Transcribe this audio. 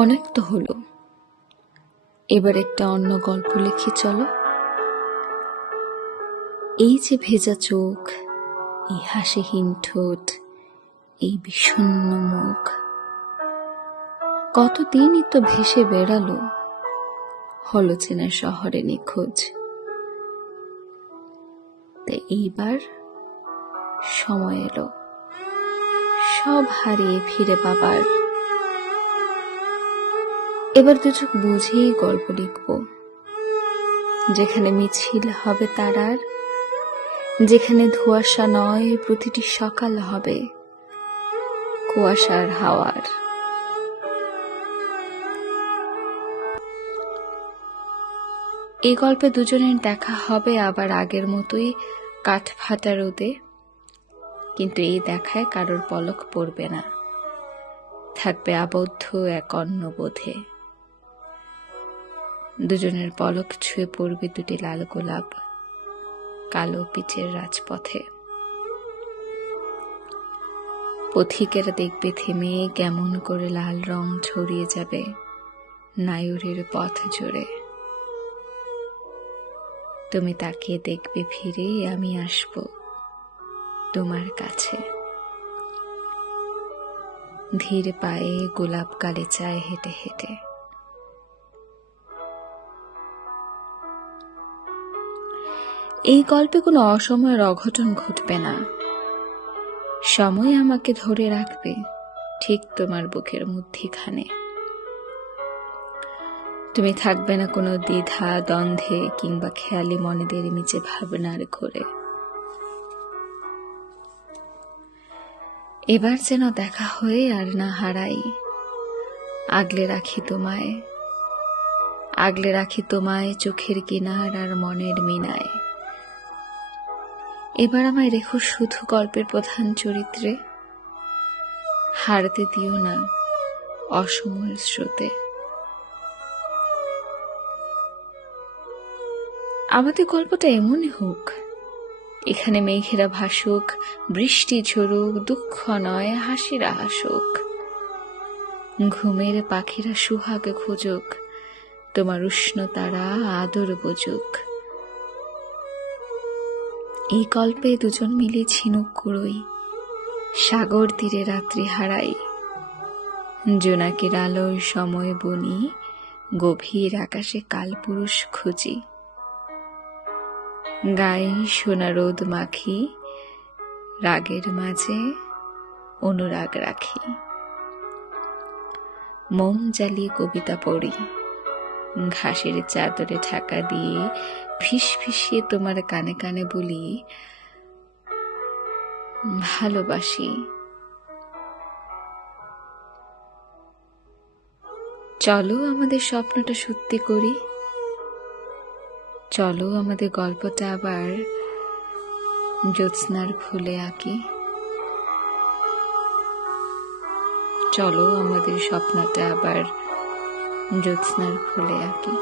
অনেক তো হলো, এবার একটা অন্য গল্প লিখি চলো। এই যে ভেজা চোখ, এই হাসিহীন ঠোঁট, এই বিষণ্ণ মুখ, কতদিনই তো ভেসে বেড়ালো, হলো চেনা শহরে নিখোঁজ। তাই এইবার সময় এলো সব হারিয়ে ফিরে পাবার। এবার দুচোখ বুঝেই গল্প লিখব, যেখানে মিছিল হবে তারার, যেখানে ধোঁয়াশা নয় প্রতিটি সকাল হবে কুয়াশার হাওয়ার। এই গল্পে দুজনের দেখা হবে আবার আগের মতোই কাঠ ফাটা রোদে, কিন্তু এই দেখায় কারোর পলক পড়বে না, থাকবে আবদ্ধ এক অন্য বোধে। দুজনের পলক ছুঁয়ে পড়বে দুটি লাল গোলাপ কালো পিচের রাজপথে। পথিকেরা দেখবে থেমে কেমন করে লাল রং ছড়িয়ে যাবে নায়ুরের পথ জুড়ে। তুমি তাকিয়ে দেখবে ফিরে, আমি আসব তোমার কাছে। ধীর পায়ে গোলাপ গালিচায় হেঁটে হেঁটে। এই গল্পে কোনো অসময়ের অঘটন ঘটবে না, সময় আমাকে ধরে রাখবে ঠিক তোমার বুকের মধ্যিখানে। তুমি থাকবে না কোনো দ্বিধা দ্বন্দ্বে কিংবা খেয়ালি মনেদের নিচে ভাবনার ঘোরে। এবার যেন দেখা হয়ে আর না হারাই, আগলে রাখি তোমায়, আগলে রাখি তোমায় চোখের কিনার আর মনের মিনায়। এবার আমায় রেখো শুধু গল্পের প্রধান চরিত্রে, হারতে দিও না অসময়ের স্রোতে। আমাদের গল্পটা এমনই হোক, এখানে মেঘেরা ভাসুক, বৃষ্টি ঝরুক, দুঃখ নয় হাসিরা হাসুক, ঘুমের পাখিরা সুহাগ খুঁজুক, তোমার উষ্ণতারা আদর বুঝুক। এই গল্পে দুজন মিলে ঝিনুক কুড়োই, সাগর তীরে রাত্রি হারাই, জোনাকির আলোয় সময় বুনি, গভীর আকাশে কালপুরুষ খুঁজি। গায়ে সোনা রোদ মাখি, রাগের মাঝে অনুরাগ রাখি। মোম জ্বালিয়ে কবিতা পড়ি, ঘাসের চাদরে ঢাকা দিয়ে ফিস ফিসিয়ে তোমার কানে কানে বলি ভালোবাসি। চলো আমাদের স্বপ্নটা সত্যি করি, চলো আমাদের গল্পটা আবার জ্যোৎস্নার ফুলে আঁকি, চলো আমাদের স্বপ্নটা আবার জ্যোৎস্নার ফুলে আঁকি।